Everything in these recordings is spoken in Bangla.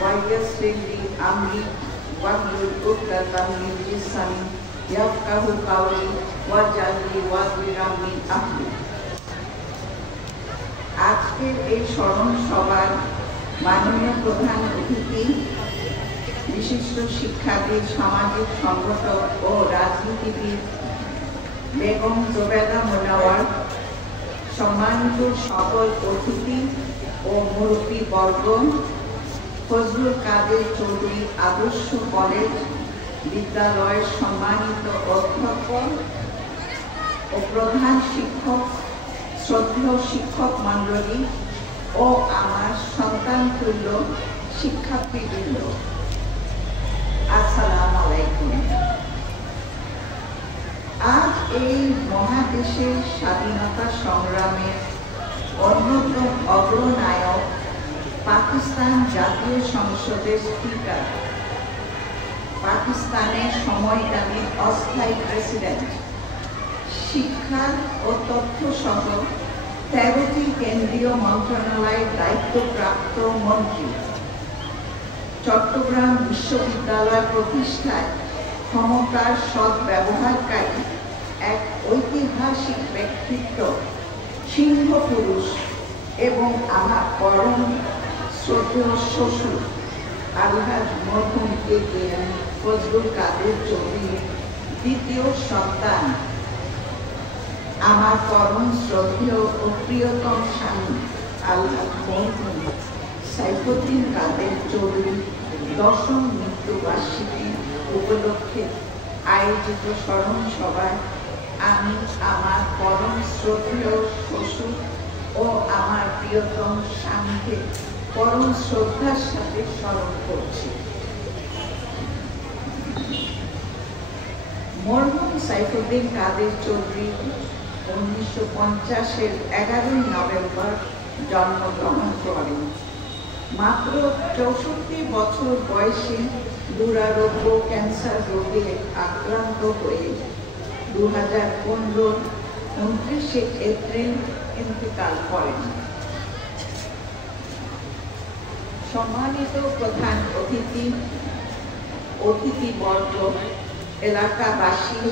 ويسر لي أمري واحلل عقدة من لساني يفقهوا قولي واجعل لي وزيرا من أهلي। আজকের এই স্মরণ সভার মাননীয় প্রধান অতিথি বিশিষ্ট শিক্ষাবিদ, সামাজিক সংগঠক ও রাজনীতিবিদ বেগম জোবেদা মোনাওয়ার, সম্মানিত সকল অতিথি ও মুরব্বীবর্গ, ফজলুল কাদের চৌধুরী আদর্শ কলেজ বিদ্যালয়ের সম্মানিত অধ্যক্ষ ও প্রধান শিক্ষক, শ্রদ্ধেয় শিক্ষক মণ্ডলী ও আমার সন্তানতুল্য শিক্ষার্থীবৃন্দ, আসসালামু আলাইকুম। আজ এই মহাদেশের স্বাধীনতা সংগ্রামের অন্যতম অগ্রনায়ক পাকিস্তান জাতীয় সংসদের স্পিকার, পাকিস্তানের সময়কালীন অস্থায়ী প্রেসিডেন্ট, শিক্ষা ও তথ্য সহ 13টি কেন্দ্রীয় মন্ত্রণালয়ের দায়িত্বপ্রাপ্ত মন্ত্রী, চট্টগ্রাম বিশ্ববিদ্যালয় প্রতিষ্ঠায় ক্ষমতার সদ্ব্যবহারকারী এক ঐতিহাসিক ব্যক্তিত্ব, সিংহ পুরুষ এবং আমার পরম শ্রদ্ধেয় শ্বশুর আলহাজ মরহুম এ.কে.এম. ফজলুল কাদের চৌধুরীর দ্বিতীয় সন্তান, আমার পরম শ্রদ্ধেয় ও প্রিয়তম স্বামী আলহাজ মরহুম সাইফুদ্দিন কাদের চৌধুরীর 10ম মৃত্যুবার্ষিকী উপলক্ষে আয়োজিত স্মরণ সভায় আমি আমার পরম শ্রদ্ধেয় শ্বশুর ও আমার প্রিয়তম স্বামীকে পরম শ্রদ্ধার সাথে স্মরণ করছি। মরহুম সাইফুদ্দিন কাদের চৌধুরী 1950-এর 11ই নভেম্বর জন্মগ্রহণ করেন। মাত্র 64 বছর বয়সে দুরারোগ্য ক্যান্সার রোগে আক্রান্ত হয়ে 2015 29 এপ্রিল ইন্তেকাল করেন। সম্মানিত প্রধান অতিথি, অতিথিবর্গ, এলাকাবাসী,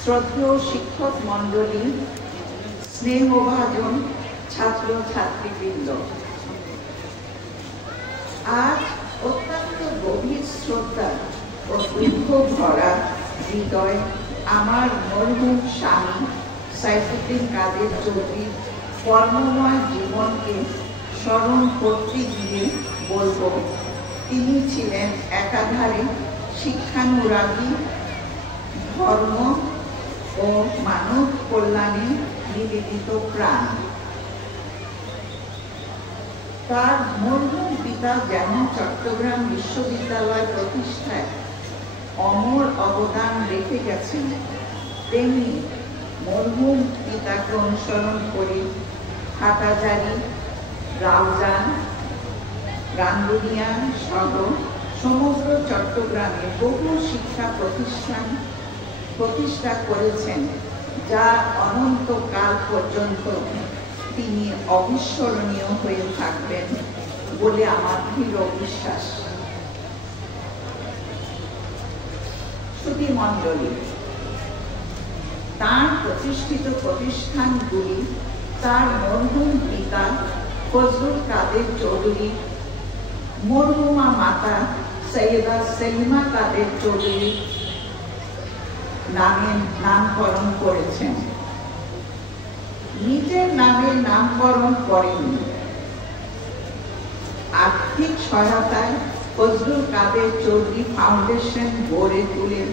শ্রদ্ধেয় শিক্ষক মণ্ডলী, স্নেহভাজন ছাত্র ছাত্রীবৃন্দ, আজ অত্যন্ত গভীর শ্রদ্ধা ও দুঃখ ভরা হৃদয় আমার মরহুম স্বামী সাইফুদ্দিন কাদের চৌধুরীর কর্মময় জীবনকে স্মরণ করতে গিয়ে বলব, তিনি ছিলেন একাধারে শিক্ষানুরাগী, ধর্ম ও মানব কল্যাণে নিবেদিত প্রাণ। তার মরহুম পিতা যেমন চট্টগ্রাম বিশ্ববিদ্যালয় প্রতিষ্ঠায় অমর অবদান রেখে গেছেন, তেমনি মরহুম পিতাকে অনুসরণ করে হাটাজারি, রাউজান, গাঙ্গুনিয়া সহ সমগ্র চট্টগ্রামে বহু শিক্ষা প্রতিষ্ঠান প্রতিষ্ঠা করেছেন, যা অনন্তকাল পর্যন্ত তিনি অবিস্মরণীয় হয়ে থাকবেন বলে আমার দৃঢ় বিশ্বাস। শ্রুতিমণ্ডলী, তার প্রতিষ্ঠিত প্রতিষ্ঠানগুলি তার মরহুম পিতা ফজলুল কাদের চৌধুরী, মরহুমা মাতা সৈয়দা সেলিমা কাদের চৌধুরী নামে নামকরণ করেছেন। নিজের নামে নামকরণ করেননি। আর্থিক সহায়তায় ফজলুল কাদের চৌধুরী ফাউন্ডেশন গড়ে তোলেন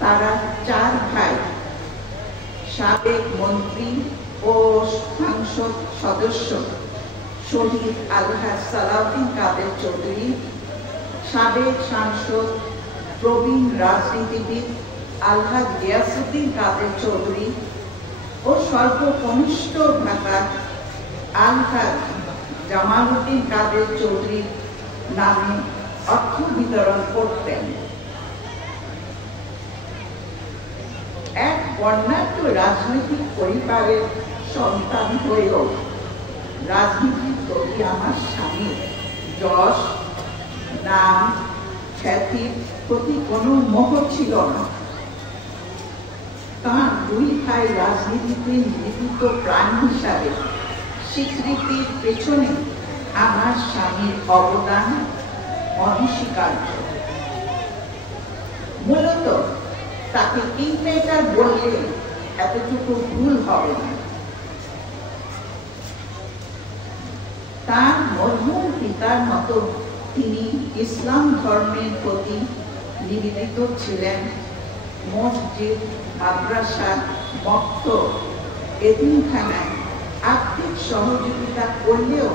তারা 4 ভাই, সাবেক মন্ত্রী ও সংসদ সদস্য শহীদ আলহাজ সালাউদ্দিন কাদের চৌধুরী, সাবেক সাংসদ প্রবীণ রাজনীতিবিদ আলহাজ গিয়াসউদ্দিন কাদের চৌধুরী ও সর্বকনিষ্ঠ ভ্রাতা আলহাজ জামালউদ্দিন কাদের চৌধুরীর নামে অর্থ বিতরণ করতেন। এক বর্ণাঢ্য রাজনৈতিক পরিবারের সন্তান হয়েও রাজনীতির প্রতি আমার স্বামীর যশ, নাম, খ্যাতির প্রতি কোনো মোহ ছিল না। তাঁর দুই ভাই রাজনীতিতে নিবেদিত প্রাণ হিসাবে স্বীকৃতির পেছনে আমার স্বামীর অবদান অনস্বীকার্য। মূলত তাকে কিংমেকার বললে এতটুকু ভুল হবে না। তার মরহুম পিতার মতো তিনি ইসলাম ধর্মের প্রতি নিবেদিত ছিলেন। মসজিদ, মাদ্রাসা, মক্তব, এতিমখানায় আর্থিক সহযোগিতা করলেও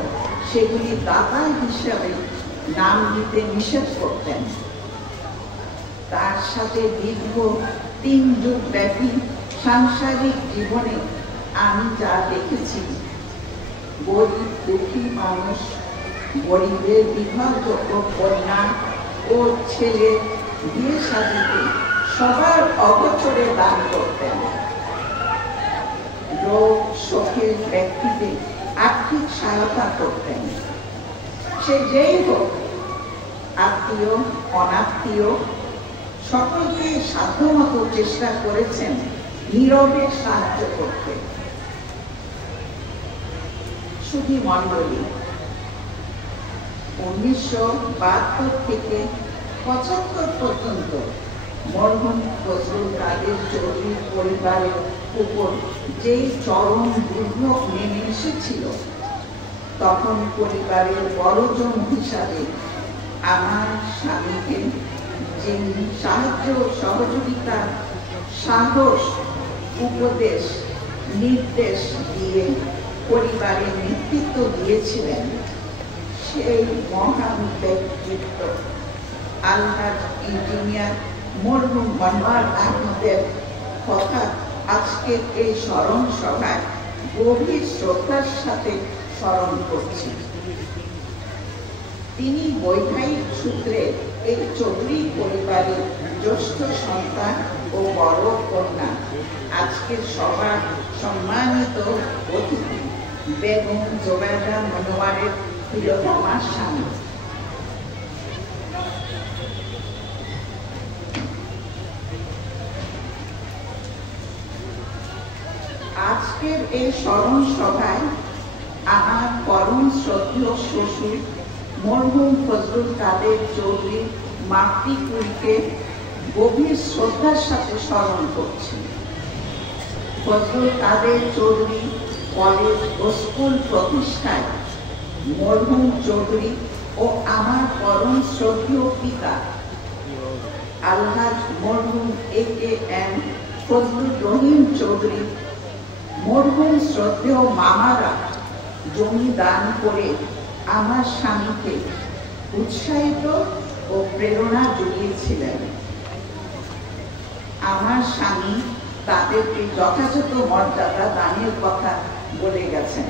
সেগুলি দাতা হিসাবে নাম দিতে নিষেধ করতেন। তার সাথে দীর্ঘ 3 যুগ ব্যাপী সাংসারিক জীবনে আমি যা দেখেছি, গরিব দুঃখী মানুষ, গরিবের বিবাহযোগ্য কন্যা ও ছেলে বিয়ে শাদীতে সবার অগোচরে দান করতেন। রোগ শোকের ব্যক্তিদের আর্থিক সহায়তা করতেন। সে যেই হোক, আত্মীয় অনাত্মীয় সকলকে সাধ্যমতো চেষ্টা করেছেন নীরবে সাহায্য করতে। শুধু মণ্ডলী, 1972 থেকে 75 পর্যন্ত মরহুম ফজলুল কাদের চৌধুরীর পরিবারের উপর যেই চরম দুর্ভোগ নেমে এসেছিল, তখন পরিবারের বড়জন হিসাবে আমার স্বামীকে যিনি সাহায্য সহযোগিতা, সাহস, উপদেশ, নির্দেশ দিয়ে পরিবারের নেতৃত্ব দিয়েছিলেন, সেই মহান ব্যক্তিত্ব আলহাজ ইঞ্জিনিয়ার মরহুম মনোয়ার আহমদের কথা আজকের এই স্মরণ সভায় গভীর শ্রদ্ধার সাথে স্মরণ করছি। তিনি বৈবাহিক সূত্রে এই চৌধুরী পরিবারের জ্যেষ্ঠ সন্তান ও বড় কন্যা, আজকের সবার সম্মানিত অতিথি বেগম জোবেদা মনোয়ারের প্রিয়তমা স্বামী। আজকের এই স্মরণ সভায় আমার পরম শ্রদ্ধেয় শ্বশুর মরহুম ফজলুল কাদের চৌধুরী মাতৃকুলকে গভীর শ্রদ্ধার সাথে স্মরণ করছি। ফজলুল কাদের চৌধুরী কলেজ ও স্কুল প্রতিষ্ঠায় মরহুম চৌধুরী ও আমার পরম শ্রদ্ধেয় পিতা আলহাজ মরহুম AKM ফজলুর রহিম চৌধুরী, মরহুম শ্রদ্ধেয় মামারা জমি দান করে আমার স্বামীকে উৎসাহিত ও প্রেরণা জুগিয়েছিলেন। আমার স্বামী তাদেরকে যথাযথ মর্যাদা দানের কথা বলে গেছেন।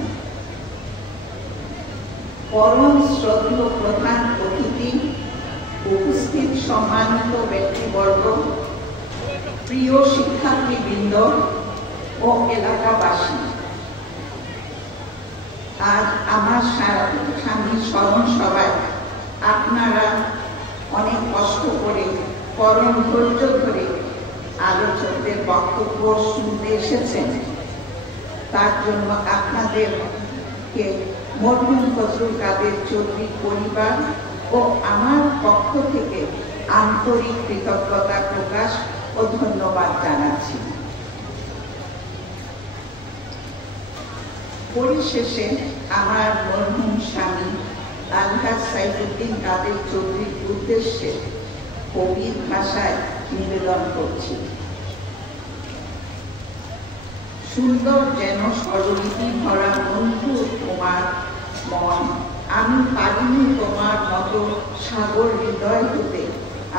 পরম শ্রদ্ধেয় প্রধান অতিথি, উপস্থিত সম্মানিত ব্যক্তিবর্গ, প্রিয় শিক্ষার্থীবৃন্দ ও এলাকাবাসী, আজ আমার স্বামীর স্মরণ সভায় আপনারা অনেক কষ্ট করে, পরম ধৈর্য ধরে আলোচকদের বক্তব্য শুনতে এসেছেন। তার জন্য আপনাদেরকে মরহুম ফজলুল কাদের চৌধুরী পরিবার ও আমার পক্ষ থেকে আন্তরিক কৃতজ্ঞতা প্রকাশ ও ধন্যবাদ জানাচ্ছি। পরিশেষে আমার মরহুম স্বামী আলহাজ সাইফুদ্দিন কাদের চৌধুরীর উদ্দেশ্যে কবির ভাষায় নিবেদন করছি। সুন্দর যেন স্বরলিপি ভরা বন্ধু তোমার মন, আমি পারিনি তোমার মতো সাগর হৃদয় হতে,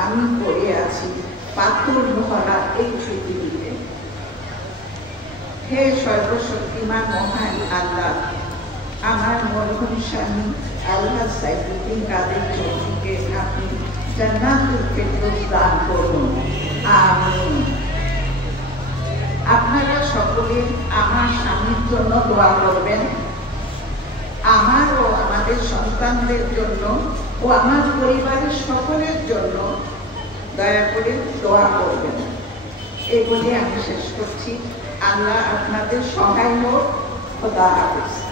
আমি পড়ে আছি পাথর ভরা এই পৃথিবীতে। হে সর্বশক্তিমান মহান আল্লাহ, আমার মরহুম স্বামী আলহাজ সাইফুদ্দিন কাদের চৌধুরীকে আপনি জান্নাতুল ফেরদৌস দান করুন, আমিন। আপনারা সকলে আমার স্বামীর জন্য দোয়া করবেন। আমার ও আমাদের আমাদের সন্তানদের জন্য ও আমার পরিবারের সকলের জন্য দয়া করে দোয়া করবেন। এই বলে আমি শেষ করছি। আল্লাহ আপনাদের সহায় হোক। খোদা হাফেজ।